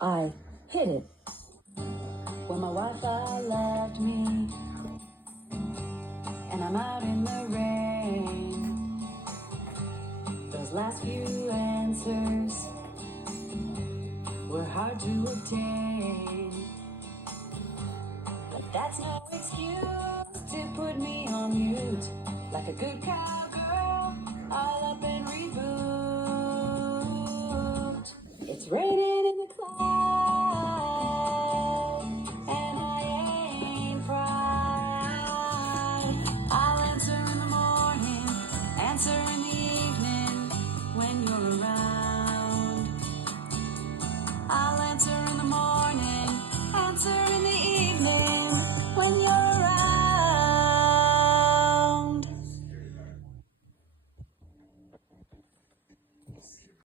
I hit it. When my Wi-Fi left me and I'm out in the rain, those last few answers were hard to obtain. But that's no excuse to put me on mute. Like a good cowgirl, I'll up and reboot. It's raining